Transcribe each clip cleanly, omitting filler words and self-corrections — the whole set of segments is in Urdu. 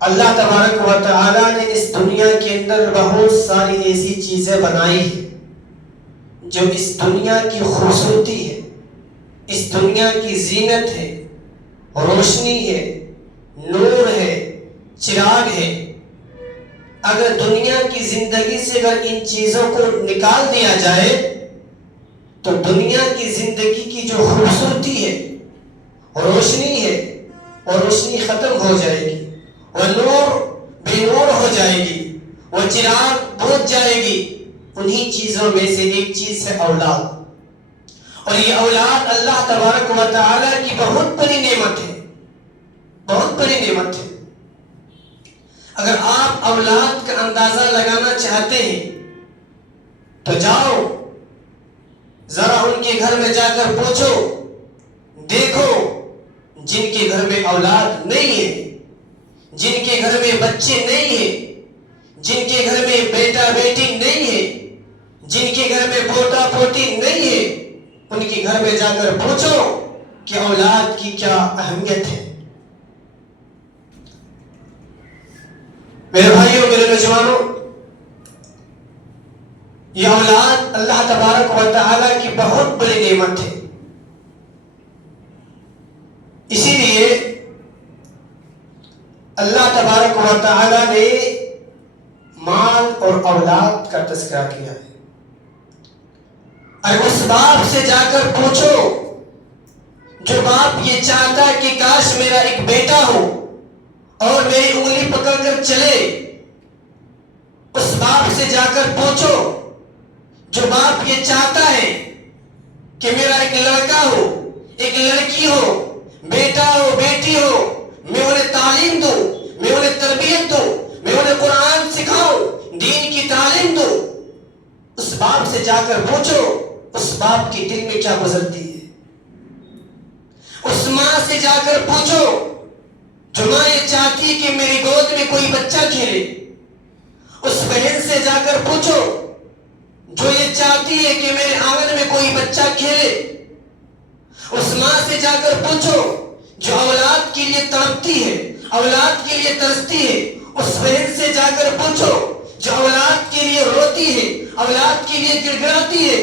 اللہ تبارک و تعالیٰ نے اس دنیا کے اندر بہت ساری ایسی چیزیں بنائی ہیں جو اس دنیا کی خوبصورتی ہے، اس دنیا کی زینت ہے، روشنی ہے، نور ہے، چراغ ہے۔ اگر دنیا کی زندگی سے اگر ان چیزوں کو نکال دیا جائے تو دنیا کی زندگی کی جو خوبصورتی ہے، روشنی ہے، اور روشنی ختم ہو جائے گی، وہ نور بے نور ہو جائے گی، وہ چراغ بجھ جائے گی۔ انہی چیزوں میں سے ایک چیز ہے اولاد، اور یہ اولاد اللہ تبارک و تعالیٰ کی بہت بڑی نعمت ہے، بہت بڑی نعمت ہے۔ اگر آپ اولاد کا اندازہ لگانا چاہتے ہیں تو جاؤ ذرا ان کے گھر میں جا کر پوچھو، دیکھو جن کے گھر میں اولاد نہیں ہے، جن کے گھر میں بچے نہیں ہیں، جن کے گھر میں بیٹا بیٹی نہیں ہے، جن کے گھر میں پوتا پوتی نہیں ہے، ان کے گھر میں جا کر پوچھو کہ اولاد کی کیا اہمیت ہے۔ میرے بھائیوں، میرے نوجوانوں، یہ اولاد اللہ تبارک و تعالیٰ کی بہت بڑی نعمت ہے۔ اسی لیے اللہ تبارک و تعالیٰ نے مال اور اولاد کا تذکرہ کیا ہے۔ اور اس باپ سے جا کر پوچھو جو باپ یہ چاہتا ہے کہ کاش میرا ایک بیٹا ہو اور میری انگلی پکڑ کر چلے، اس باپ سے جا کر پوچھو جو باپ یہ چاہتا ہے کہ میرا ایک لڑکا ہو، ایک لڑکی ہو، بیٹا ہو، بیٹی ہو، میں انہیں تعلیم دوں، میں انہیں تربیت دوں، میں انہیں قرآن سکھاؤں، دین کی تعلیم دوں۔ اس باپ سے جا کر پوچھو اس باپ کے دل میں کیا گزرتی ہے۔ اس ماں سے جا کر پوچھو جو ماں یہ چاہتی ہے کہ میری گود میں کوئی بچہ کھیلے۔ اس بہن سے جا کر پوچھو جو یہ چاہتی ہے کہ میرے آنگن میں کوئی بچہ کھیلے۔ اس ماں سے جا کر پوچھو جو اولاد کے لیے تڑپتی ہے، اولاد کے لیے ترستی ہے۔ اس بہن سے جا کر پوچھو جو اولاد کے لیے روتی ہے، اولاد کے لیے گڑ گڑاتی ہے۔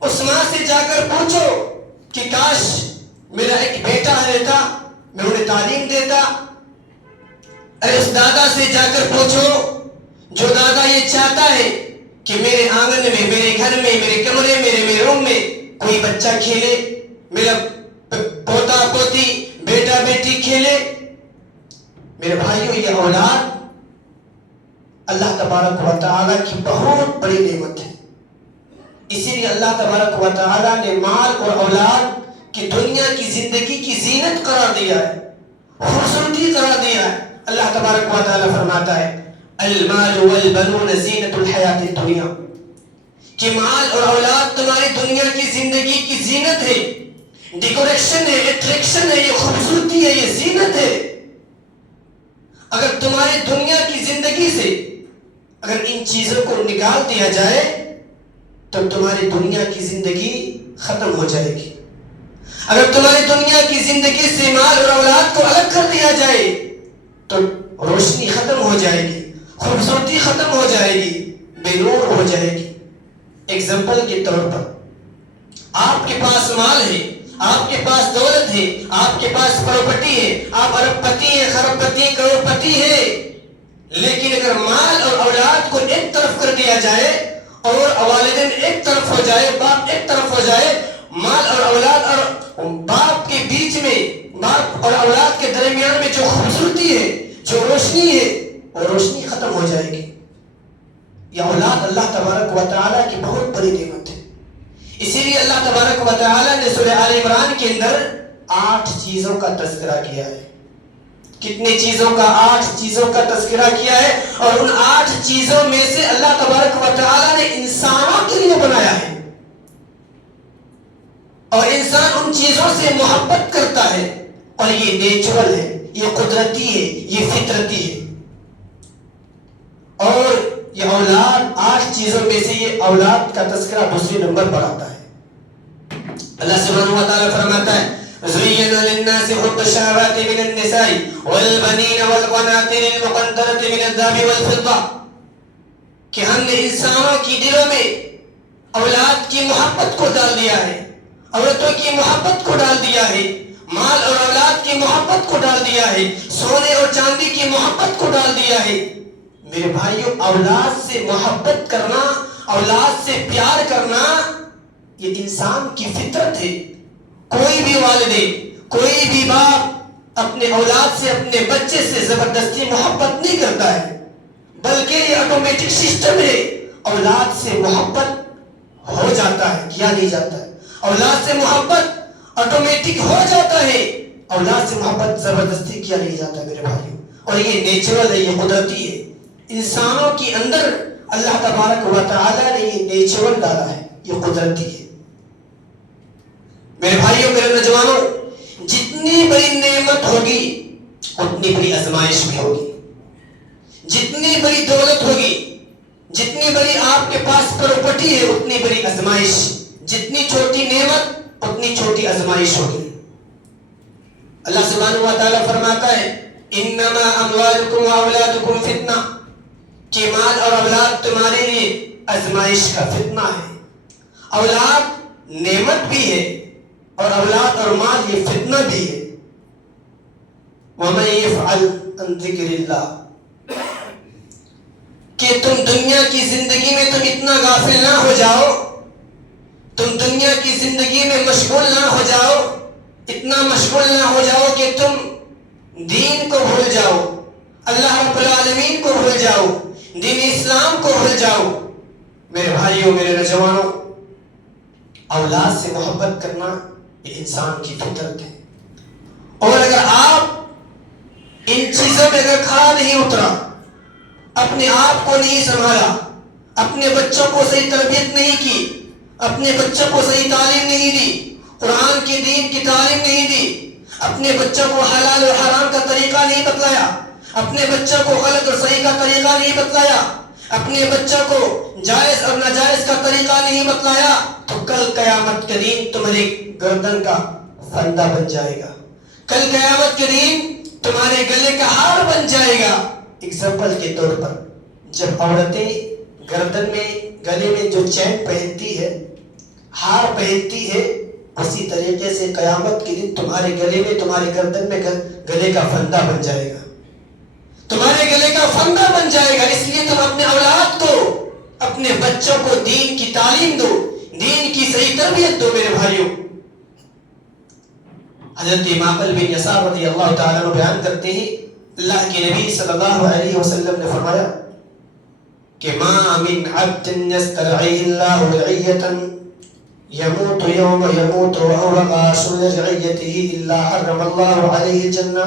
اس ماں سے جا کر پوچھو کہ کاش میرا ایک بیٹا رہتا، میں انہیں تعلیم دیتا۔ ارے اس دادا سے جا کر پوچھو جو دادا یہ چاہتا ہے کہ میرے آنگن میں، میرے گھر میں، میرے کمرے میں، میرے روم میں کوئی بچہ کھیلے، میرا پوتا پوتی، بیٹا بیٹی کھیلے۔ میرے بھائیوں، یہ اولاد اللہ تبارک و تعالیٰ کی بہت بڑی نعمت ہے۔ اسی لیے اللہ تبارک و تعالیٰ نے مال اور اولاد کی دنیا کی زندگی کی زینت قرار دیا ہے، خوبصورتی قرار دیا ہے۔ اللہ تبارک و تعالیٰ فرماتا ہے المال والبنون زینت الحیات الدنیا، کہ مال اور اولاد تمہاری دنیا کی زندگی کی زینت ہے، ڈیکوریشن ہے، اٹریکشن ہے، یہ خوبصورتی ہے، یہ زینت ہے۔ اگر تمہاری دنیا کی زندگی سے اگر ان چیزوں کو نکال دیا جائے تو تمہاری دنیا کی زندگی ختم ہو جائے گی۔ اگر تمہاری دنیا کی زندگی سے مال اور اولاد کو الگ کر دیا جائے تو روشنی ختم ہو جائے گی، خوبصورتی ختم ہو جائے گی، بے نور ہو جائے گی۔ ایگزامپل کے طور پر آپ کے پاس مال ہے، آپ کے پاس دولت ہے، آپ کے پاس پراپرٹی ہے، آپ ارب پتی ہیں، خرب پتی، کروڑ پتی ہے، لیکن اگر مال اور اولاد کو ایک طرف کر دیا جائے اور والدین ایک طرف ہو جائے، باپ ایک طرف ہو جائے، مال اور اولاد اور باپ کے بیچ میں، باپ اور اولاد کے درمیان میں جو خوبصورتی ہے، جو روشنی ہے، وہ روشنی ختم ہو جائے گی۔ یہ اولاد اللہ تبارک و تعالیٰ کی بہت بڑی نعمت ہے۔ اسی لیے اللہ تبارک و تعالیٰ نے سورہ آل عمران کے اندر 8 چیزوں کا تذکرہ کیا ہے۔ کتنی چیزوں کا؟ 8 چیزوں کا تذکرہ کیا ہے، اور ان 8 چیزوں میں سے اللہ تبارک و تعالیٰ نے انسانوں کے لیے بنایا ہے، اور انسان ان چیزوں سے محبت کرتا ہے، اور یہ نیچرل ہے، یہ قدرتی ہے، یہ فطرتی ہے۔ اور یہ اولاد 8 چیزوں میں سے یہ اولاد کا تذکرہ دوسرے نمبر پر آتا ہے۔ اللہ سبحانہ و تعالیٰ فرماتا ہے زين للناس حب الشهوات من النساء والبنين والقناطير المقنطرة من الذهب والفضة کہ ہم نے انسانوں کی دلوں میں اولاد کی محبت کو ڈال دیا ہے، عورتوں کی محبت کو ڈال دیا ہے، مال اور اولاد کی محبت کو ڈال دیا ہے، سونے اور چاندی کی محبت کو ڈال دیا ہے۔ میرے بھائیوں، اولاد سے محبت کرنا، اولاد سے پیار کرنا یہ انسان کی فطرت ہے۔ کوئی بھی والدین، کوئی بھی باپ اپنے اولاد سے، اپنے بچے سے زبردستی محبت نہیں کرتا ہے، بلکہ یہ آٹومیٹک سسٹم ہے۔ اولاد سے محبت ہو جاتا ہے، کیا نہیں جاتا ہے؟ اولاد سے محبت آٹومیٹک ہو جاتا ہے، اولاد سے محبت زبردستی کیا نہیں جاتا میرے بھائیوں۔ اور یہ نیچرل ہے، یہ قدرتی ہے، انسانوں کے اندر اللہ تبارک و تعالی نے یہ نیچرل ڈالا ہے، یہ قدرتی ہے۔ میرے بھائیوں، میرے نوجوانوں، جتنی بڑی نعمت ہوگی اتنی بڑی آزمائش بھی ہوگی، جتنی بڑی دولت ہوگی، جتنی بڑی آپ کے پاس پراپرٹی ہے اتنی بڑی آزمائش، جتنی چھوٹی نعمت اتنی چھوٹی آزمائش ہوگی۔ اللہ سبحانہ و تعالیٰ فرماتا ہے انما اموالکم و اولادکم فتنہ، کہ مال اور اولاد تمہارے لیے آزمائش کا فتنہ ہے۔ اولاد نعمت بھی ہے اور اولاد اور مال یہ فتنہ بھی ہے۔ وَمَن يَفْعَلْ عَن ذِكْرِ اللَّهِ، کہ تم دنیا کی زندگی میں تم اتنا غافل نہ ہو جاؤ، تم دنیا کی زندگی میں مشغول نہ ہو جاؤ، اتنا مشغول نہ ہو جاؤ کہ تم دین کو بھول جاؤ، اللہ رب العالمین کو بھول جاؤ، دین اسلام کو بھول جاؤ۔ میرے بھائیوں، میرے نوجوانوں، اولاد سے محبت کرنا یہ انسان کی فطرت ہے۔ اور اگر آپ ان چیزوں میں اگر کھڑا نہیں اترا، اپنے آپ کو نہیں سنبھالا، اپنے بچوں کو صحیح تربیت نہیں کی، اپنے بچوں کو صحیح تعلیم نہیں دی، قرآن کی دین کی تعلیم نہیں دی، اپنے بچوں کو حلال و حرام کا طریقہ نہیں بتلایا، اپنے بچوں کو غلط اور صحیح کا طریقہ نہیں بتلایا، اپنے بچوں کو جائز اور ناجائز کا طریقہ نہیں بتلایا، تو کل قیامت کے دن تمہاری گردن کا فندہ بن جائے گا، کل قیامت کے دن تمہارے گلے کا ہار بن جائے گا۔ اگزامپل کے طور پر، جب عورتیں گردن میں، گلے میں جو چین پہنتی ہے، ہار پہنتی ہے، اسی طریقے سے قیامت کے دن تمہارے گلے میں، تمہارے گردن میں گلے کا فندہ بن جائے گا، تمہارے گلے کا فندہ بن جائے گا۔ اس لیے تم اپنے اولاد کو، اپنے بچوں کو دین کی تعلیم دو، دین کی صحیح تربیت دو میرے بھائیوں۔ حضرت معقل بن یسار رضی اللہ تعالیٰ عنہ بیان کرتے ہیں، اللہ کے نبی صلی اللہ علیہ وسلم نے فرمایا کہ ما من عبد يسترعيه الله رعية يموت يوم يموت وهو غاش لرعيته الا حرم الله عليه الجنة،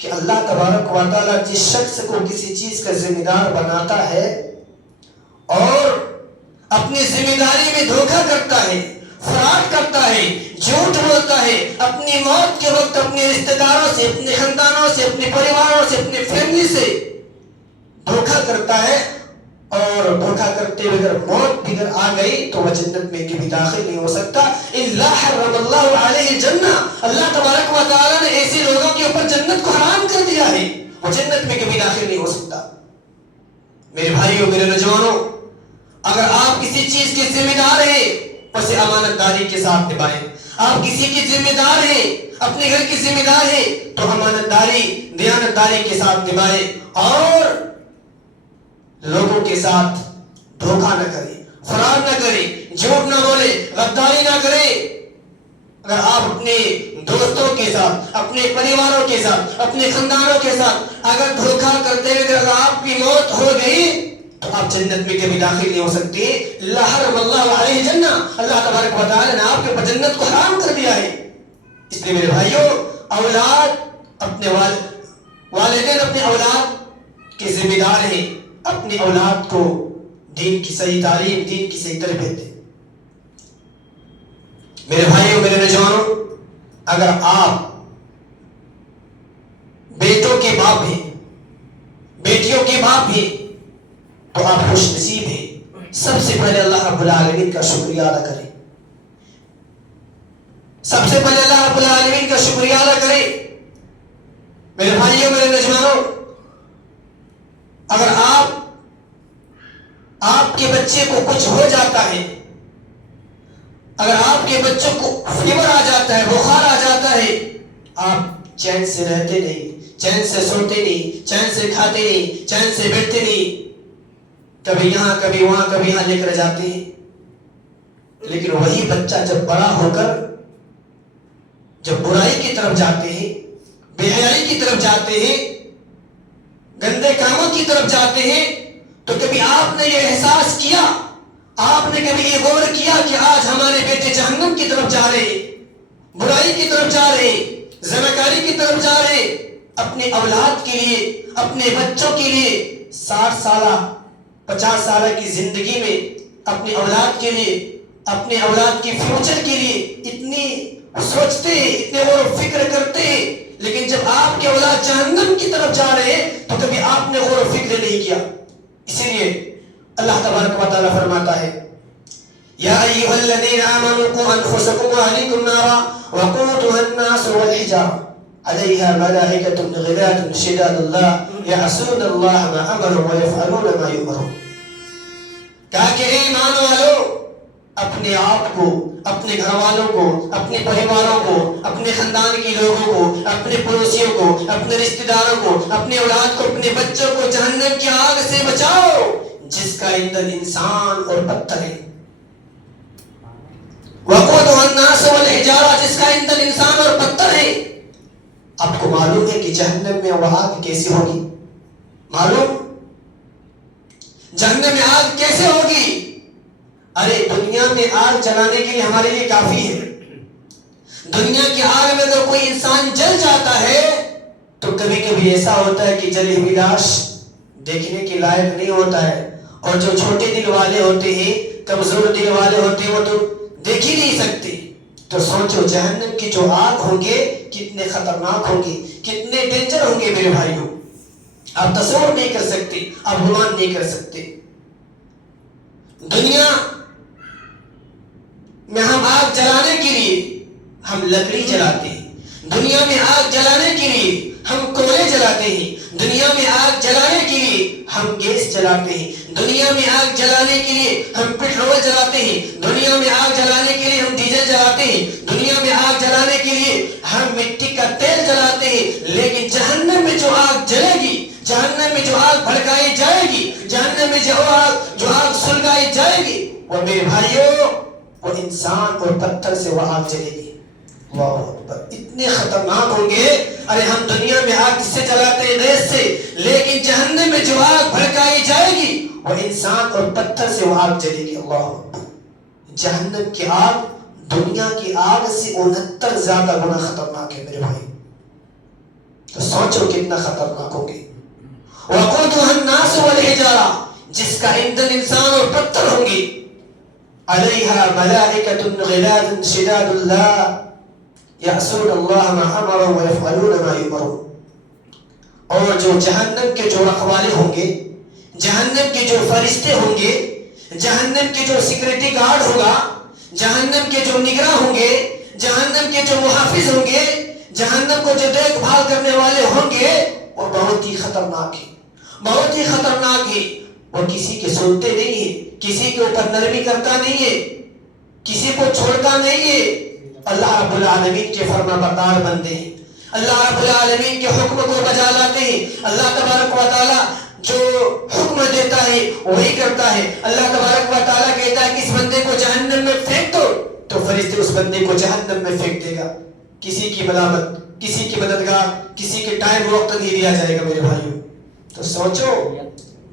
کہ اللہ تبارک و تعالیٰ جس شخص کو کسی چیز کا ذمہ دار بناتا ہے اور اپنی ذمہ داری میں دھوکہ کرتا ہے، فراڈ کرتا ہے، جھوٹ بولتا ہے، اپنی موت کے وقت اپنے رشتہ داروں سے، اپنے خاندانوں سے، اپنے پریواروں سے، اپنے فیملی سے دھوکہ کرتا ہے، اور دھوکہ کرتے ہوئے اگر موت بھی اگر آ گئی تو وہ جنت میں کبھی داخل نہیں ہو سکتا۔ الا حرم اللہ علیہ الجنہ، اللہ تبارک و تعالیٰ نے ایسے لوگوں کے اوپر جنت کو حرام کر دیا ہے، وہ جنت میں کبھی داخل نہیں ہو سکتا۔ میرے بھائیوں، میرے نوجوانوں، اگر آپ کسی چیز کے ذمہ دار ہیں اسے امانت داری کے ساتھ نبھائیں۔ آپ کسی کی ذمہ دار ہیں، اپنے گھر کی ذمہ دار ہیں تو امانت داری، دیانت داری کے ساتھ نبھائیں، اور لوگوں کے ساتھ دھوکہ نہ کریں، فراڈ نہ کریں، جھوٹ نہ بولیں، غداری نہ کریں۔ اگر آپ اپنے دوستوں کے ساتھ، اپنے پریواروں کے ساتھ، اپنے خاندانوں کے ساتھ اگر دھوکہ کرتے ہوئے اگر آپ کی موت ہو گئی تو آپ جنت میں کبھی داخل نہیں ہو سکتے۔ لا حرم اللہ علیہ جنہ، اللہ تبارک و تعالیٰ نے آپ کے اوپر جنت کو حرام کر دیا ہے۔ اس لیے میرے بھائیوں، اولاد اپنے والدین اپنے اولاد کے ذمہ دار ہیں، اپنی اولاد کو دین کی صحیح تعلیم، دین کی صحیح تربیت دیں۔ میرے بھائیوں، میرے نوجوانوں، اگر آپ بیٹوں کے باپ ہیں، بیٹیوں کے باپ ہیں تو آپ خوش نصیب ہیں۔ سب سے پہلے اللہ رب العالمین کا شکریہ ادا کریں۔ سب سے پہلے اللہ رب العالمین کا شکریہ ادا کریں. میرے بھائیوں میرے نوجوانوں، اگر آپ کے بچے کو کچھ ہو جاتا ہے، اگر آپ کے بچوں کو فیور آ جاتا ہے، بخار آ جاتا ہے، آپ چین سے رہتے نہیں، چین سے سوتے نہیں، چین سے کھاتے نہیں، چین سے بیٹھتے نہیں، کبھی یہاں کبھی وہاں کبھی یہاں لے کر جاتے ہیں. لیکن وہی بچہ جب بڑا ہو کر جب برائی کی طرف جاتے ہیں، بے حیائی کی طرف جاتے ہیں، گندے کاموں کی طرف جاتے ہیں، تو کبھی آپ نے یہ احساس کیا، آپ نے کبھی یہ غور کیا کہ آج ہمارے بیٹے جہنم کی طرف جا رہے ہیں، برائی کی طرف جا رہے ہیں، زناکاری کی طرف جا رہے ہیں. اپنے اولاد کے لیے، اپنے بچوں کے لیے 60 سالہ 50 سالہ کی زندگی میں اپنے اولاد کے لیے، اپنے اولاد کے فیوچر کے لیے اتنی سوچتے ہیں، اتنے غور و فکر کرتے ہیں، لیکن جب آپ کے اولاد جہنم کی طرف جا رہے ہیں تو کبھی آپ نے غور و فکر نہیں کیا. اسی لیے اللہ تبارک و تعالی فرماتا ہے، یا ایھا الذین آمنوا قوا انفسکم واہلیکم نارا وقودها الناس والحجارة علیہا ملائکۃ غلاظ شداد لا یعصون اللہ ما امرهم ویفعلون ما یؤمرون. کہا کہ اے ایمان والو، اپنے آپ کو، اپنے گھر والوں کو، اپنے پریواروں کو، اپنے خاندان کے لوگوں کو، اپنے پڑوسیوں کو، اپنے رشتہ داروں کو، اپنے اولاد کو، اپنے بچوں کو جہنم کی آگ سے بچاؤ جس کا ایندھن انسان اور پتھر ہے. وقودها الناس والحجارہ، جس کا ایندھن انسان اور پتھر ہے. آپ کو معلوم ہے کہ جہنم میں وہ آگ کیسی ہوگی؟ معلوم جہنم میں آگ کیسے ہوگی؟ ارے دنیا میں آگ جلانے کے لیے ہمارے لیے کافی ہے. دنیا کی آگ میں اگر کوئی انسان جل جاتا ہے تو کبھی کبھی ایسا ہوتا ہے کہ جلی ہوئی لاش دیکھنے کے لائق نہیں ہوتا ہے، اور جو چھوٹے دل والے ہوتے ہیں، کمزور دل والے ہوتے ہیں، وہ تو دیکھ ہی نہیں سکتے. تو سوچو جہنم کی جو آگ ہوں گے کتنے خطرناک ہوں گے، کتنے ڈینجر ہوں گے میرے بھائیوں. آپ تصور نہیں کر سکتے، آپ گمان نہیں کر سکتے. دنیا میں ہم آگ جلانے کے لیے ہم لکڑی جلاتے ہیں، دنیا میں آگ جلانے کے لیے ہم کوئلے جلاتے ہیں، دنیا میں آگ جلانے کے لیے ہم گیس جلاتے ہیں، دنیا میں آگ جلانے کے لیے ہم پیٹرول جلاتے ہیں، دنیا میں آگ جلانے کے لیے ہم ڈیزل جلاتے ہیں، دنیا میں آگ جلانے کے لیے ہم مٹی کا تیل جلاتے ہیں. لیکن جہنم میں جو آگ جلے گی، جہنم میں جو آگ بھڑکائی جائے گی، جہنم میں جو آگ سلگائی جائے گی، وہ میرے بھائیوں وہ انسان اور پتھر سے وہ آگ جلے گی. اللہ اکبر، اتنے خطرناک ہوں گے. ارے ہم دنیا میں آگ سے جلاتے ہیں گیس سے، لیکن جہنم میں جو آگ بھڑکائی جائے گی وہ انسان اور پتھر سے وہ آگ جلے گی. اللہ اکبر. جہنم کی آگ دنیا کی آگ سے 69 زیادہ گنا خطرناک ہے میرے بھائی. تو سوچو کتنا خطرناک ہوں گے. وقودها الناس والحجارہ، جس کا ایندھن انسان اور پتھر ہوں گے. علیہا ملائکۃ غلاظ شداد لا یعصون اللہ ما امرهم ویفعلون ما یؤمرون. اور جو جہنم کے جو رکھوالے ہوں گے، جہنم کے جو فرشتے ہوں گے، جہنم کے جو سیکورٹی گارڈ ہوگا، جہنم کے جو نگراں ہوں گے، جہنم کے جو محافظ ہوں گے، جہنم کو جو دیکھ بھال کرنے والے ہوں گے، وہ بہت ہی خطرناک ہے، بہت ہی خطرناک ہے. وہ کسی کے سنتے نہیں ہے، کسی کے اوپر نرمی کرتا نہیں ہے، کسی کو چھوڑتا نہیں ہے. اللہ رب العالمین کے فرما بردار بندے ہیں، اللہ رب العالمین کے حکم کو بجا لاتے ہیں. اللہ تبارک و تعالی جو حکم دیتا ہے وہی کرتا ہے. اللہ تبارک و تعالی کہتا ہے کہ اس بندے کو جہنم میں پھینک دو، تو فرشتے اس بندے کو جہنم میں پھینک دے گا. کسی کی ملامت، کسی کی مددگار، کسی کے ٹائم وقت نہیں دیا جائے گا میرے بھائیوں. تو سوچو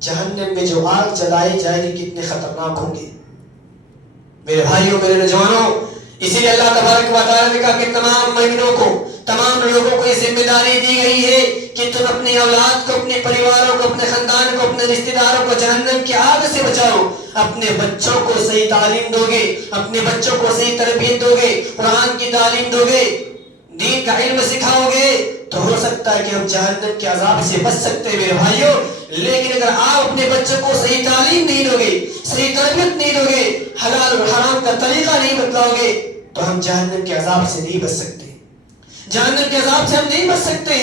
جہنم میں جو آگ جلائی جائے گی کتنے خطرناک ہوں گے میرے بھائیوں میرے نوجوانوں. اسی لیے اللہ تبارک و تعالیٰ نے کہا کہ تمام مومنوں کو، تمام لوگوں کو یہ ذمہ داری دی گئی ہے کہ تم اپنی اولاد کو، اپنے پریواروں کو، اپنے خاندان کو، اپنے رشتہ داروں کو جہنم کی آگ سے بچاؤ. اپنے بچوں کو صحیح تعلیم دو گے، اپنے بچوں کو صحیح تربیت دو گے، قرآن کی تعلیم دو گے، دین کا علم سکھاؤ گے، تو ہو سکتا ہے کہ ہم جہنم کے عذاب سے بچ سکتے ہیں میرے بھائیوں. لیکن اگر آپ اپنے بچوں کو صحیح تعلیم نہیں دو گے، صحیح تربیت نہیں دو گے، حلال اور حرام کا طریقہ نہیں بتلاؤ گے، تو ہم جہنم کے عذاب سے نہیں بچ سکتے، جہنم کے عذاب سے ہم نہیں بچ سکتے۔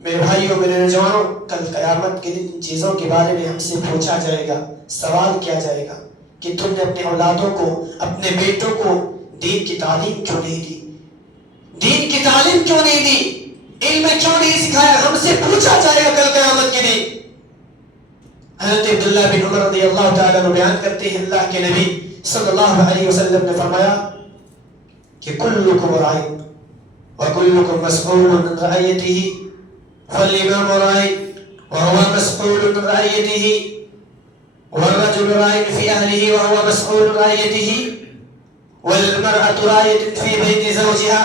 میرے بھائیوں، میرے نوجوانوں، کل قیامت کے دن چیزوں کے بارے میں ہم سے پوچھا جائے گا، سوال کیا جائے گا کہ تم نے اپنے اولادوں کو، اپنے بیٹوں کو دین کی تعلیم کیوں نہیں دی، دین کی تعلیم کیوں نہیں دی، علم کیوں نہیں سکھایا، ہم سے پوچھا جائے گا کل قیامت کے دن۔ حضرت عبداللہ بن عمر رضی اللہ تعالیٰ عنہ بیان کرتے ہیں، اللہ کے نبی صلی اللہ علیہ وسلم نے فرمایا کہ کلکم راع وکلکم مسئول عن رعیتہ فالامام راع وهو مسئول عن رعیتہ والرجل راع في اهله وهو مسئول عن رعیتہ والمرأة راعية في بيت زوجها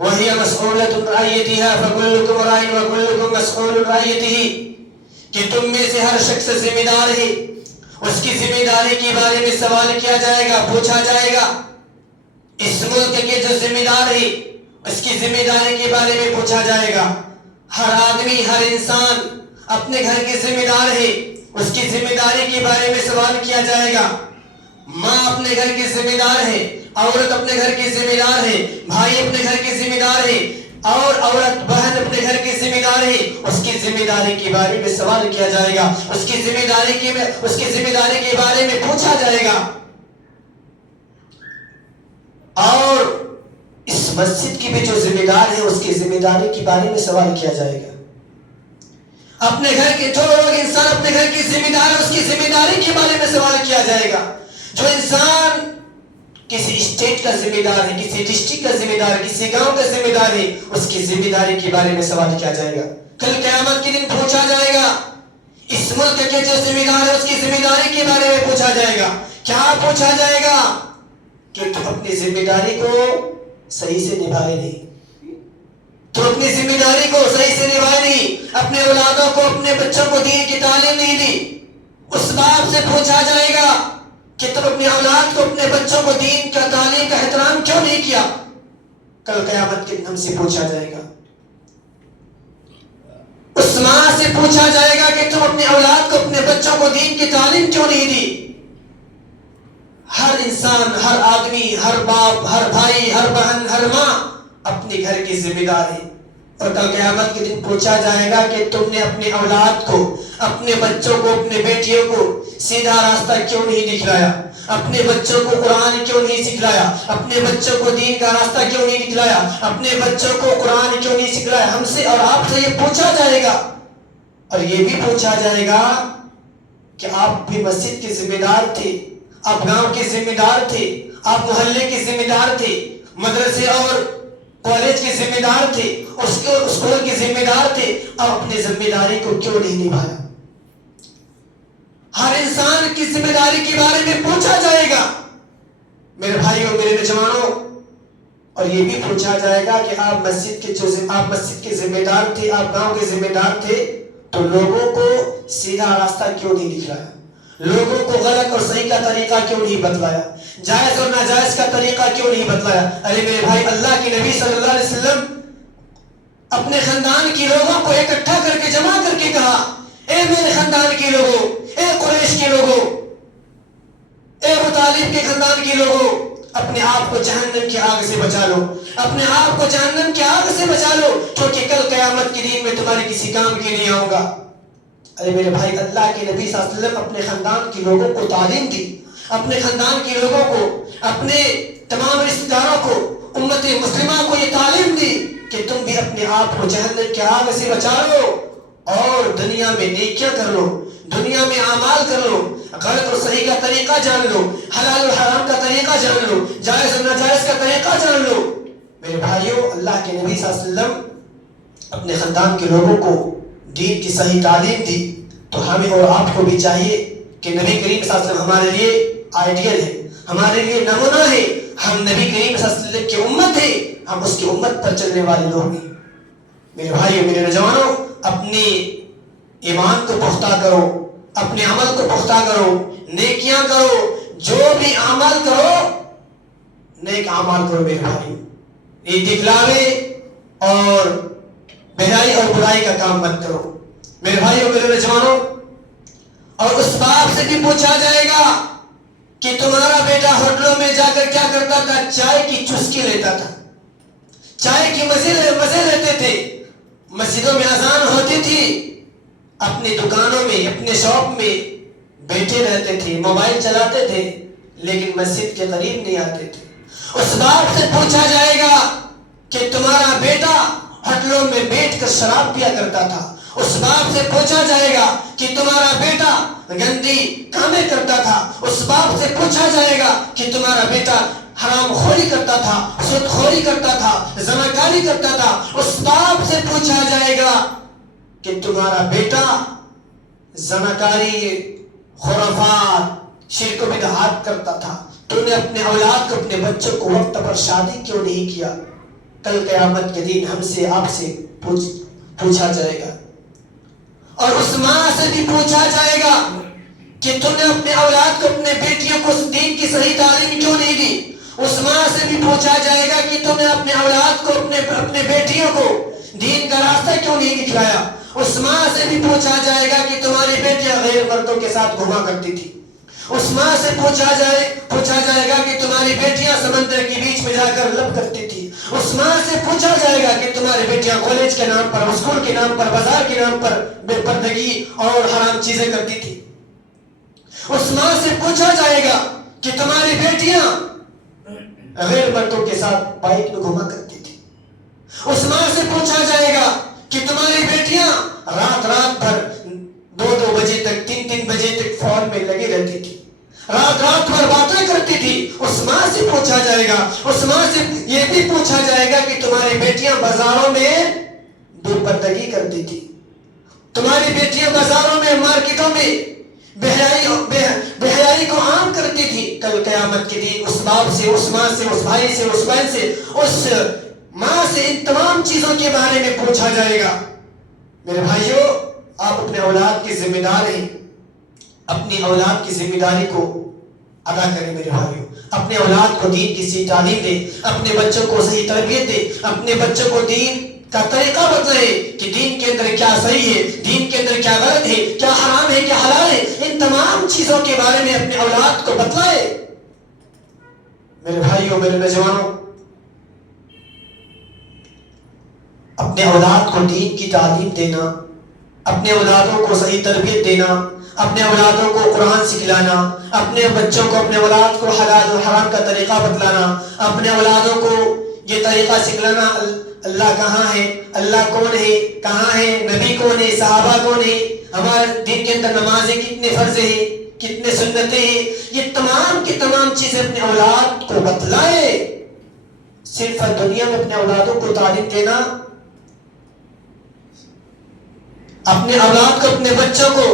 وهي مسئولة عن رعیتها فكلكم راع وكلكم مسئول عن رعیتہ، کہ تم میں سے ہر شخص ذمہ دار ہے، اس کی ذمہ داری کے بارے میں سوال کیا جائے گا، پوچھا جائے گا۔ اس ملک کے جو ذمہ دار ہے اس کی ذمہ داری کے بارے میں پوچھا جائے گا۔ ہر آدمی، ہر انسان اپنے گھر کے ذمہ دار ہے، اس کی ذمہ داری کے بارے میں سوال کیا جائے گا۔ ماں اپنے گھر کی ذمہ دار ہے، عورت اپنے گھر کی ذمہ دار ہے، بھائی اپنے گھر کی ذمہ دار ہے، اور عورت بہن اپنے گھر کی ذمہ دار ہے۔ اس کی ذمہ داری کے بارے میں سوال کیا جائے گا، اس کی ذمہ داری کے بارے میں پوچھا جائے گا۔ اور اس مسجد کی بھی جو ذمہ دار ہے اس کی ذمہ داری کے بارے میں سوال کیا جائے گا۔ اپنے گھر کے جو لوگ انسان اپنے گھر کی ذمہ دار ہے اس کی ذمہ داری کے بارے میں سوال کیا جائے گا۔ جو انسان کسی اسٹیٹ کا ذمہ دار ہے، کسی ڈسٹرکٹ کا ذمہ دار ہے، کسی گاؤں کا ذمہ دار ہے، اس کی ذمہ داری کے بارے میں سوال کیا جائے گا۔ کل قیامت کے دن پوچھا جائے گا۔ اس ملک کے جو ذمہ دار ہے اس کی ذمہ داری کے بارے میں پوچھا جائے گا۔ کیا پوچھا جائے گا؟ کہ تم اپنی ذمہ داری کو صحیح سے نبھائے نہیں، تو اپنی ذمہ داری کو صحیح سے نبھائے نہیں، اپنے اولادوں کو، اپنے بچوں کو دین کی تعلیم نہیں دی۔ اس باپ سے پوچھا جائے گا کہ تم اپنی اولاد کو، اپنے بچوں کو دین کا تعلیم کا احترام کیوں نہیں کیا؟ کل قیامت کے دن ہم سے پوچھا جائے گا۔ اس ماں سے پوچھا جائے گا کہ تم اپنی اولاد کو، اپنے بچوں کو دین کی تعلیم کیوں نہیں دی؟ ہر انسان، ہر آدمی، ہر باپ، ہر بھائی، ہر بہن، ہر ماں اپنے گھر کی ذمہ دار ہے۔ اور کل قیامت کے دن پوچھا جائے گا کہ تم نے اپنی اولاد کو، اپنے بچوں کو، اپنے بیٹیوں کو سیدھا راستہ کیوں نہیں دکھلایا؟ اپنے بچوں کو قرآن کیوں نہیں سکھلایا؟ اپنے بچوں کو دین کا راستہ کیوں نہیں دکھلایا؟ اپنے بچوں کو قرآن کیوں نہیں سکھلایا؟ ہم سے اور آپ سے یہ پوچھا جائے گا۔ اور یہ بھی پوچھا جائے گا کہ آپ بھی مسجد کے ذمہ دار تھے، آپ گاؤں کے ذمہ دار تھے، آپ محلے کے ذمہ دار تھے، مدرسے اور کالج کے ذمہ دار تھے، اسکول کے ذمہ دار تھے، آپ اپنی ذمہ داری کو کیوں نہیں نبھایا؟ ہر انسان کی ذمہ داری کے بارے میں پوچھا جائے گا میرے بھائیوں، میرے نوجوانوں۔ اور یہ بھی پوچھا جائے گا کہ آپ مسجد کے ذمہ دار تھے، آپ گاؤں کے ذمہ دار تھے، تو لوگوں کو سیدھا راستہ کیوں نہیں دکھلایا؟ لوگوں کو غلط اور صحیح کا طریقہ کیوں نہیں بتلایا؟ جائز اور ناجائز کا طریقہ کیوں نہیں بتلایا؟ ارے میرے بھائی، اللہ کے نبی صلی اللہ علیہ وسلم اپنے خاندان کے لوگوں کو اکٹھا کر کے، جمع کر کے کہا، اے میرے خاندان کے لوگوں، اے قریش کے لوگوں، اے ابو طالب کے خاندان کے لوگوں، اپنے آپ کو جہنم کی آگ سے بچا لو، اپنے آپ کو جہنم کی آگ سے بچا لو، کیونکہ کل قیامت کے دن میں تمہارے کسی کام کے نہیں آؤں گا۔ ارے میرے بھائی، اللہ کے نبی صلی اللہ علیہ وسلم اپنے خاندان کے لوگوں کو تعلیم دی، اپنے خاندان کے لوگوں کو، اپنے تمام رشتہ داروں کو، امت مسلمہ کو یہ تعلیم دی کہ تم بھی اپنے آپ کو جہنم کی آگ سے بچا لو، اور دنیا میں نیکیاں کر لو، دنیا میں اعمال کر لو، غلط اور صحیح کا طریقہ جان لو، حلال اور حرام کا طریقہ جان لو، جائز اور ناجائز کا طریقہ جان لو۔ میرے بھائیوں، اللہ کے نبی صلی اللہ علیہ وسلم اپنے خاندان کے لوگوں کو دین کی صحیح تعلیم دی، تو ہمیں اور آپ کو بھی چاہیے کہ نبی کریم صلی اللہ علیہ وسلم ہمارے لیے آئیڈیل ہے، ہمارے لیے نمونہ ہے۔ ہم نبی کریم صلی اللہ علیہ وسلم کی امت ہے، ہم اس کی امت پر چلنے والے لوگ ہیں۔ میرے بھائیوں، میرے نوجوانوں، اپنی ایمان کو پختہ کرو، اپنے عمل کو پختہ کرو، نیکیاں کرو، جو بھی عمل کرو نیک اعمال کرو میرے بھائی، یہ دکھلاوے اور بہرائی اور برائی کا کام مت کرو میرے بھائیوں، میرے نوجوانوں۔ اور اس باپ سے بھی پوچھا جائے گا کہ تمہارا بیٹا ہوٹلوں میں جا کر کیا کرتا تھا؟ چائے کی چسکی لیتا تھا، چائے کی مزے لیتے تھے، مسجدوں میں اذان ہوتی تھی، اپنی دکانوں میں اپنے شاپ میں بیٹھے رہتے تھے، موبائل چلاتے تھے، لیکن مسجد کے قریب نہیں آتے تھے۔ اس باپ سے پوچھا جائے گا کہ تمہارا بیٹا ہوٹلوں میں بیٹھ کر شراب پیا کرتا تھا، اس باپ سے پوچھا جائے گا کہ تمہارا بیٹا گندی کامیں کرتا تھا، اس باپ سے پوچھا جائے گا کہ تمہارا بیٹا حرام خوری کرتا تھا، سود خوری کرتا تھا، زناکاری کرتا تھا، اس باپ سے پوچھا جائے گا کہ تمہارا بیٹا زناکاری، خرافات، شرک و بدعات کرتا تھا، تم نے اپنے اولاد کو، اپنے بچوں کو وقت پر شادی کیوں نہیں کیا؟ کل قیامت کے دن ہم سے آپ سے پوچھا جائے گا۔ اور اس ماں سے بھی پوچھا جائے گا کہ تم نے اپنے اولاد کو، اپنے بیٹیوں کو دین کی صحیح تعلیم کیوں نہیں دی؟ اس ماں سے بھی پوچھا جائے گا کہ تم نے اپنے اولاد کو، اپنے بیٹیوں کو دین کا راستہ کیوں نہیں دکھلایا؟ اس ماں سے بھی پوچھا جائے گا کہ تمہاری بیٹیاں غیر مردوں کے ساتھ گھوما کرتی تھی۔ اس ماں سے پوچھا جائے گا کہ تمہاری بیٹیاں سمندر کے بیچ میں جا کر لب کرتی تھی۔ اس ماں سے پوچھا جائے گا کہ تمہاری بیٹیاں کالج کے نام پر، اسکول کے نام پر، بازار کے نام پر بے پردگی اور حرام چیزیں کرتی تھی۔ اس ماں سے پوچھا جائے گا کہ تمہاری بیٹیاں غیر مردوں کے ساتھ بائک میں گھوما کرتی تھی۔ اس ماں سے پوچھا جائے گا کہ تمہاری بیٹیاں رات بھر 2 بجے تک، 3 بجے تک فون میں لگی رہتی تھی، رات بھر باتیں کرتی تھی۔ اس ماں سے پوچھا جائے گا، اس ماں سے یہ بھی پوچھا جائے گا کہ تمہاری بیٹیاں بازاروں میں بے پردگی کرتی تھی، تمہاری بیٹیاں بازاروں میں، مارکیٹوں میں بے حیائی کو عام کرتی تھی۔ کل قیامت کے دن اس باپ سے، اس ماں سے، اس بھائی سے، اس بہن سے، اس ماں سے ان تمام چیزوں کے بارے میں پوچھا جائے گا۔ میرے بھائیوں، آپ اپنے اولاد کے ذمہ دار ہیں، اپنی اولاد کی ذمہ داری کو ادا کریں۔ میرے بھائیوں، اپنے اولاد کو دین کی صحیح تعلیم دیں، اپنے بچوں کو صحیح تربیت دیں، اپنے بچوں کو دین کا طریقہ بتلائیں کہ دین کے اندر کیا صحیح ہے، دین کے اندر کیا غلط ہے، کیا حرام ہے، کیا حلال ہے، ان تمام چیزوں کے بارے میں اپنے اولاد کو بتلائیں۔ میرے بھائیوں، میرے نوجوانوں، اپنے اولاد کو دین کی تعلیم دینا، اپنے اولادوں کو صحیح تربیت دینا، اپنے اولادوں کو قرآن سکھلانا، اپنے بچوں کو، اپنے اولاد کو حلال و حرام کا طریقہ بتلانا، اپنے اولادوں کو یہ طریقہ سکھلانا، اللہ کہاں ہے، اللہ کون ہے، کہاں ہے، نبی کون ہے، صحابہ کون ہے، ہمارے دین کے اندر نمازیں کتنے فرض ہیں، کتنے سنتیں ہیں، یہ تمام کی تمام چیزیں اپنے اولاد کو بتلائے۔ صرف دنیا میں اپنے اولادوں کو تعلیم دینا، اپنے اولاد کو، اپنے بچوں کو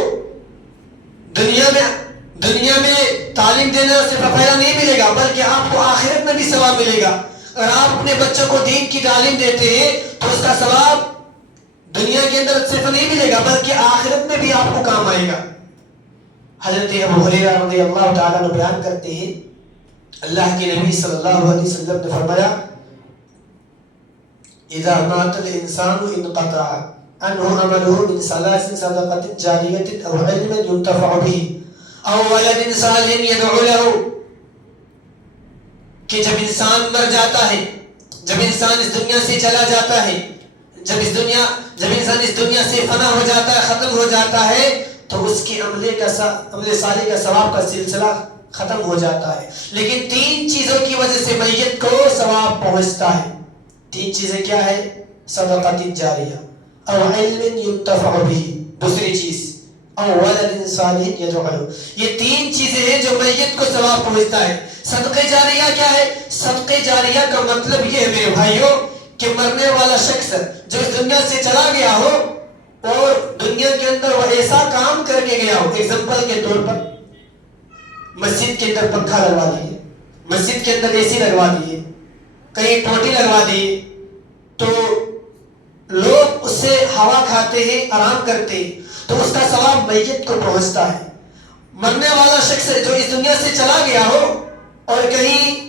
دنیا میں تعلیم دینا صرف فائدہ نہیں ملے گا، بلکہ آپ کو آخرت میں بھی ثواب ملے گا۔ اگر آپ اپنے بچوں کو دین کی تعلیم دیتے ہیں تو اس کا ثواب دنیا کے اندر صرف نہیں ملے گا، بلکہ آخرت میں بھی آپ کو کام آئے گا۔ حضرت ابو ہریرہ رضی اللہ تعالیٰ عنہ بیان کرتے ہیں، اللہ کے نبی صلی اللہ علیہ وسلم نے فرمایا، اذا مات الانسان انقطع عنه عمله من 3 صدقة جارية او علم ينتفع به او ولد صالح يدعو له، کہ جب انسان مر جاتا ہے، جب انسان اس دنیا سے چلا جاتا ہے، جب انسان اس دنیا سے فنا ہو جاتا ہے، ختم ہو جاتا ہے، تو اس کے عمل صالح کا ثواب کا سلسلہ ختم ہو جاتا ہے۔ لیکن 3 چیزوں کی وجہ سے میت کو ثواب پہنچتا ہے۔ 3 چیزیں کیا ہے؟ صدقۃ جاریہ، او علم ينتفع به، دوسری چیز او ولد صالح يدعو له۔ یہ 3 چیزیں ہیں جو میت کو ثواب پہنچتا ہے۔ صدقہ جاریہ کیا ہے؟ صدقہ جاریہ کا مطلب یہ ہے میرے بھائیوں کہ مرنے والا شخص جو اس دنیا سے چلا گیا ہو اور دنیا کے اندر وہ ایسا کام کر کے گیا ہو، ایگزامپل کے طور پر مسجد کے اندر پنکھا لگوا دیے، مسجد کے اندر اے سی لگوا دیے، کہیں ٹوٹی لگوا دیے، تو لوگ اس سے ہوا کھاتے ہیں، آرام کرتے ہیں، تو اس کا ثواب میت کو پہنچتا ہے۔ مرنے والا شخص جو اس دنیا سے چلا گیا ہو اور کہیں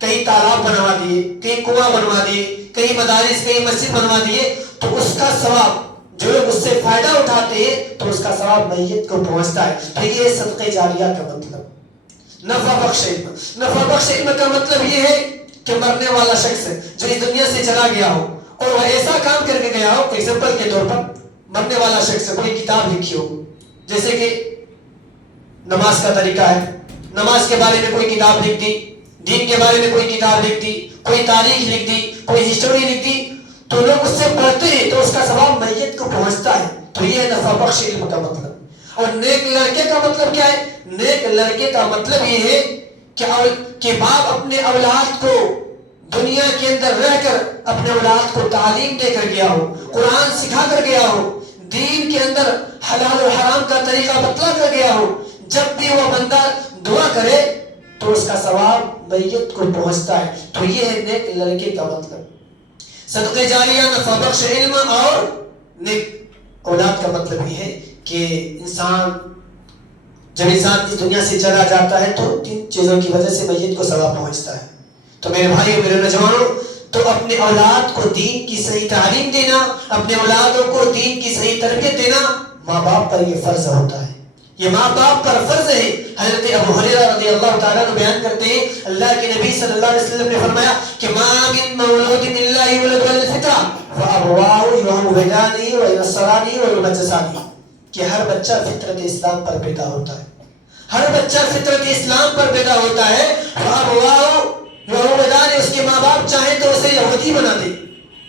تالاب بنوا دیے، کہیں کنواں بنوا دیے، کہیں مدارس، کہیں مسجد بنوا دیے، تو اس کا ثواب جو لوگ اس سے فائدہ اٹھاتے ہیں تو اس کا ثواب میت کو پہنچتا ہے۔ تو یہ صدقہ جاریہ کا مطلب۔ نفع بخش علم. نفع بخش علم کا مطلب یہ ہے کہ مرنے والا شخص جو اس دنیا سے چلا گیا ہو اور وہ ایسا کام کر کے گیا ہو، ایگزامپل کے طور پر مرنے والا شخص کوئی کتاب لکھی ہو، جیسے کہ نماز کا طریقہ ہے، نماز کے بارے میں کوئی کتاب لکھ دی، دین کے بارے میں کوئی کتاب لکھ دی، کوئی تاریخ لکھ دی، کوئی ہسٹوری لکھ دی، تو لوگ اس سے پڑھتے ہیں تو اس کا ثواب میت کو پہنچتا ہے. تو یہ ہے نفع بخش علم کا مطلب. اور نیک لڑکے کا مطلب کیا ہے؟ نیک لڑکے کا مطلب یہ ہے کہ باپ اپنے اولاد کو دنیا کے اندر رہ کر اپنے اولاد کو تعلیم دے کر گیا ہو، قرآن سکھا کر گیا ہو، دین کے اندر حلال و حرام کا طریقہ بتلا کر گیا ہو. جب بھی وہ بندہ دعا کرے تو اس کا ثواب میت کو پہنچتا ہے. تو یہ ہے نیک لڑکے کا مطلب. صدقہ جاریہ، نفع بخش علم اور نیک اولاد کا مطلب یہ ہے کہ جب انسان اس دنیا سے چلا جاتا ہے تو 3 چیزوں کی وجہ سے میت کو ثواب پہنچتا ہے. تو میرے بھائیو، میرے نوجوانوں، تو اپنے اولاد کو دین کی صحیح تعلیم دینا، اپنے اولادوں کو دین کی صحیح تربیت دینا ماں باپ پر یہ فرض ہوتا ہے. یہ ماں باپ پر فرض ہے. حضرت ابو ہریرہ رضی اللہ تعالیٰ عنہ بیان کرتے ہیں، اللہ کے نبی صلی اللہ علیہ وسلم نے فرمایا کہ ما من مولود الا یولد علی الفطرہ فابواہ یحودانہ وینصرانہ ویمجسانہ، کہ ہر بچہ فطرت اسلام پر پیدا ہوتا ہے. ہر بچہ فطرت اسلام پر پیدا ہوتا ہے. فابواہ یحودانہ، اس کے ماں باپ چاہیں تو اسے یہودی بنا دے،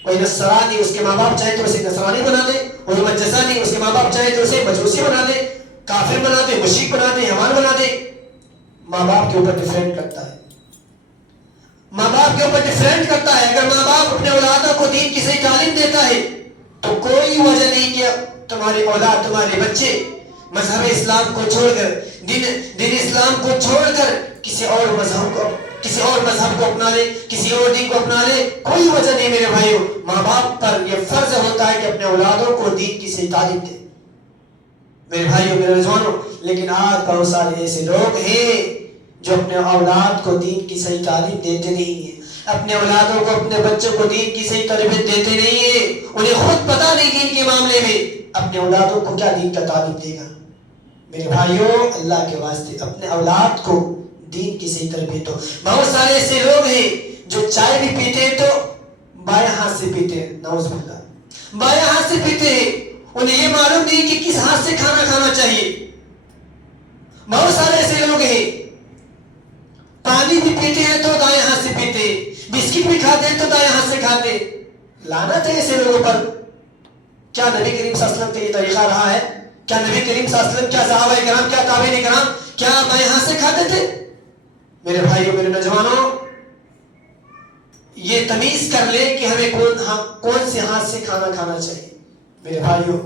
وینصرانہ، اس کے ماں باپ چاہیں تو اسے نصرانی بنا دے، ویمجسانہ، اس کے ماں باپ چاہیں تو اسے مجوسی بنا دے، کافر بنا دے، مشرک بنا دے، حیوان بنا دے. ماں باپ کے اوپر ڈیفرینٹ کرتا ہے. ماں باپ کے اوپر ڈیفرینٹ کرتا ہے. اگر ماں باپ اپنے اولادوں کو دین کی صحیح تعلیم دیتا ہے تو کوئی وجہ نہیں کہ تمہاری اولاد، تمہارے بچے مذہب اسلام کو چھوڑ کر، دین اسلام کو چھوڑ کر کسی اور مذہب کو اپنا لے، کسی اور دین کو اپنا لے. کوئی وجہ نہیں میرے بھائیو. ماں باپ پر یہ فرض ہوتا ہے کہ اپنے اولادوں کو دین کی صحیح تعلیم دے. میرے بھائیو، میرے نوجوانوں، لیکن آج بہت سارے ایسے لوگ ہیں جو اپنے اولاد کو دین کی صحیح تعلیم دیتے نہیں ہیں، اپنے اولادوں کو، اپنے بچوں کو دین کی صحیح تربیت دیتے نہیں ہیں. انہیں خود پتہ نہیں دین کے معاملے میں اپنے اولادوں کو کیا دین کا تعلیم دے گا. میرے بھائیو، اللہ کے واسطے اپنے اولاد کو دین کی صحیح تربیت دو. بہت سارے ایسے لوگ ہیں جو چائے بھی پیتے ہیں تو بائیں ہاتھ سے پیتے ہیں، نعوذ باللہ، بائیں ہاتھ سے پیتے ہیں. انہیں یہ معلوم نہیں کہ کس ہاتھ سے کھانا کھانا چاہیے. بہت سارے ایسے لوگ ہیں پانی بھی پیتے ہیں تو دائیں ہاتھ سے پیتے، بسکٹ بھی کھاتے ہیں تو دائیں ہاتھ سے کھاتے. لعنت ہے ایسے لوگوں پر. کیا نبی کریم صلی اللہ علیہ وسلم کا یہ طریقہ رہا ہے؟ کیا نبی کریم صلی اللہ علیہ وسلم، کیا صحابہ کرام، کیا تابعین کرام کیا بائیں ہاتھ سے کھاتے تھے؟ میرے بھائیوں، میرے نوجوانوں، یہ تمیز کر لیں کہ ہمیں کون سے ہاتھ سے کھانا کھانا چاہیے میرے بھائیوں.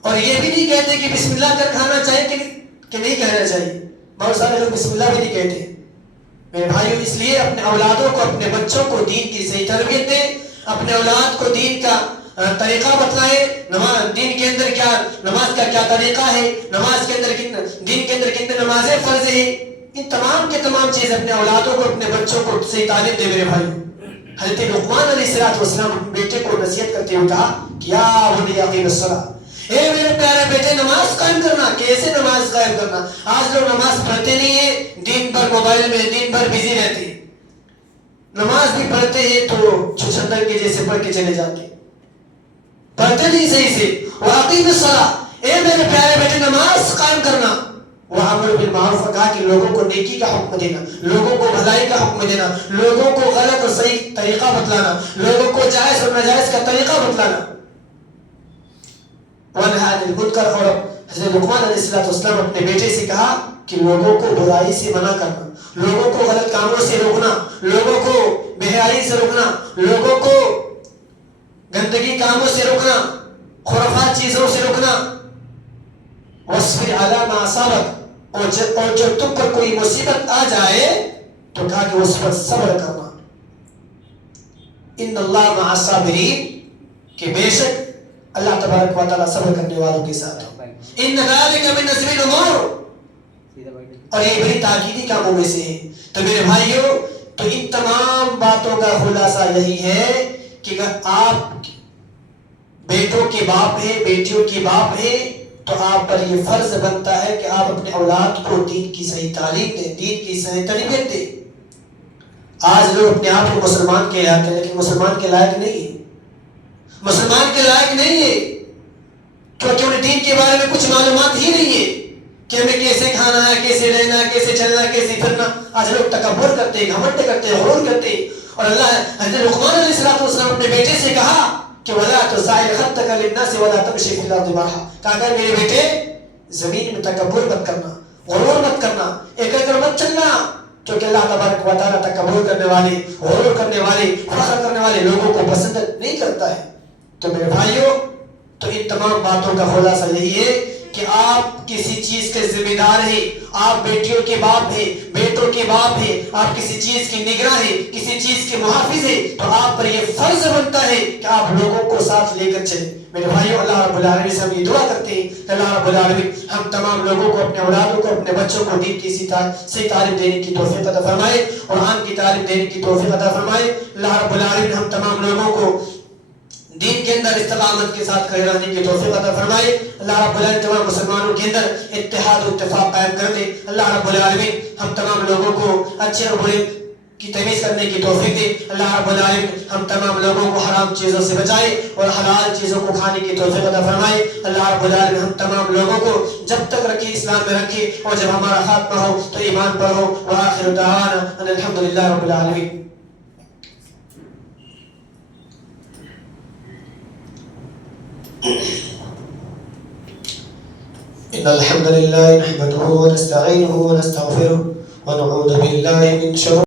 اور یہ بھی نہیں کہتے کہ بسم اللہ کر کھانا چاہیے کہ نہیں کہنا چاہیے. بہت سارے لوگ بسم اللہ بھی نہیں کہتے میرے بھائیوں. اس لیے اپنے اولادوں کو، اپنے بچوں کو دین کی صحیح تربیت دیں، اپنے اولاد کو دین کا طریقہ بتلائیں. دین کے اندر کیا، نماز کا کیا طریقہ ہے، نماز کے اندر دین کے اندر کتنے نمازیں فرض ہیں. ان تمام کے تمام چیز اپنے اولادوں کو، اپنے بچوں کو صحیح تعلیم دے میرے بھائیوں. حضرت لقمان علیہ السلام اپنے بیٹے کو نصیحت کرتے ہوئے کہا کہ یا بنی اقیم الصلاۃ، اے میرے پیارے بیٹے نماز قائم کرنا. کیسے نماز قائم کرنا؟ آج لوگ نماز پڑھتے نہیں ہیں، دن بھر موبائل میں دن بھر بزی رہتے ہیں. نماز بھی پڑھتے ہیں تو چھچھندر کے جیسے پڑھ کے چلے جاتے ہیں، پڑھتے نہیں صحیح سے. واقعی الصلاۃ، اے میرے پیارے بیٹے نماز قائم کرنا. وہ امر بالمعروف کہا کہ لوگوں کو نیکی کا حکم دینا، لوگوں کو بھلائی کا حکم دینا، لوگوں کو غلط اور صحیح طریقہ بتلانا، لوگوں کو جائز اور ناجائز کا طریقہ بتلانا. ونہی عن المنکر، اور حضرت لقمان علیہ السلام اپنے بیٹے سے کہا کہ لوگوں کو برائی سے منع کرنا، لوگوں کو غلط کاموں سے روکنا، لوگوں کو بے حیائی سے روکنا، لوگوں کو گندگی کاموں سے روکنا، خرافات چیزوں سے روکنا. واصبر علی ما اصابک، اور جب تم پر کوئی مصیبت آ جائے تو کہا کہ اس پر صبر کرنا. ان اللہ مع الصابرین، کہ بے شک اللہ تبارک و تعالیٰ صبر کرنے والوں کے ساتھ ہے. ان ذلک من عزم الامور، اور یہ بڑی تاکیدی کاموں میں سے ہے. تو میرے بھائیوں، تو ان تمام باتوں کا خلاصہ یہی ہے کہ اگر آپ بیٹوں کے باپ ہیں، بیٹیوں کے باپ ہیں، تو آپ پر یہ فرض بنتا ہے کہ آپ اپنے اولاد کو دین کی صحیح تعلیم دیں، دین کی صحیح تربیت دیں۔ آج لوگ اپنے آپ کو مسلمان کہلاتے ہیں لیکن مسلمان کے لائق نہیں ہے، مسلمان کے لائق نہیں ہے، کیونکہ انہیں دین کے بارے میں کچھ معلومات ہی نہیں ہے کہ ہمیں کیسے کھانا ہے، کیسے رہنا ہے، کیسے چلنا ہے، کیسے پھرنا۔ آج لوگ تکبر کرتے ہیں، گھمنڈ کرتے ہیں، غرور کرتے ہیں۔ اور اللہ حضرت لقمان علیہ السلام اپنے بیٹے سے کہا کہ وَلَا تُزَعِّرْ خَدَّكَ لِلنَّاسِ وَلَا تَمْشِ فِي الْأَرْضِ مَرْحًا، کہا کہ میرے بیٹے زمین میں تکبر مت کرنا، غرور مت کرنا، ایک مت چلنا، کیونکہ اللہ تبارک و تعالیٰ تکبر کرنے والے، غرور کرنے والے، فخر کرنے والے لوگوں کو پسند نہیں کرتا ہے۔ تو میرے بھائیوں، تو ان تمام باتوں کا خلاصہ یہی ہے کہ آپ کسی چیز کے ذمہ دار ہیں، آپ بیٹیوں کے باپ ہیں، بیٹوں کے باپ ہیں، آپ کسی چیز کی نگراں ہیں، کسی چیز کے محافظ ہیں، تو آپ پر یہ فرض بنتا ہے کہ آپ لوگوں کو ساتھ لے کر چلیں۔ میرے بھائیوں، اللہ رب العالمین سے ہم یہ دعا کرتے ہیں کہ اللہ رب العالمین ہم تمام لوگوں کو، اپنے اولادوں کو، اپنے بچوں کو دین کی صحیح تعلیم دینے کی توفیق عطا فرمائے، قرآن کی تعلیم دینے کی توفیق عطا فرمائے۔ اللہ رب العالمین ہم تمام لوگوں کو دین کے اندر استقامت کے ساتھ کھڑے رہنے کی توفیق عطا فرمائے۔ اللہ رب العالمین تمام مسلمانوں کے اندر اتحاد و اتفاق قائم کر دے۔ اللہ رب العالمین ہم تمام لوگوں کو اچھے اور برے کی تمیز کرنے کی توفیق دے۔ اللہ رب العالمین ہم تمام لوگوں کو حرام چیزوں سے بچائے اور حلال چیزوں کو کھانے کی توفیق عطا فرمائے۔ اللہ رب العالمین ہم تمام لوگوں کو جب تک رکھے اسلام میں رکھے، اور جب ہمارا خاتمہ ہو تو ایمان پر ہو۔ وآخر دعوانا ان الحمدللہ رب العالمین۔ إن الحمد لله نحمده ونستعينه ونستغفره ونعوذ بالله من شرور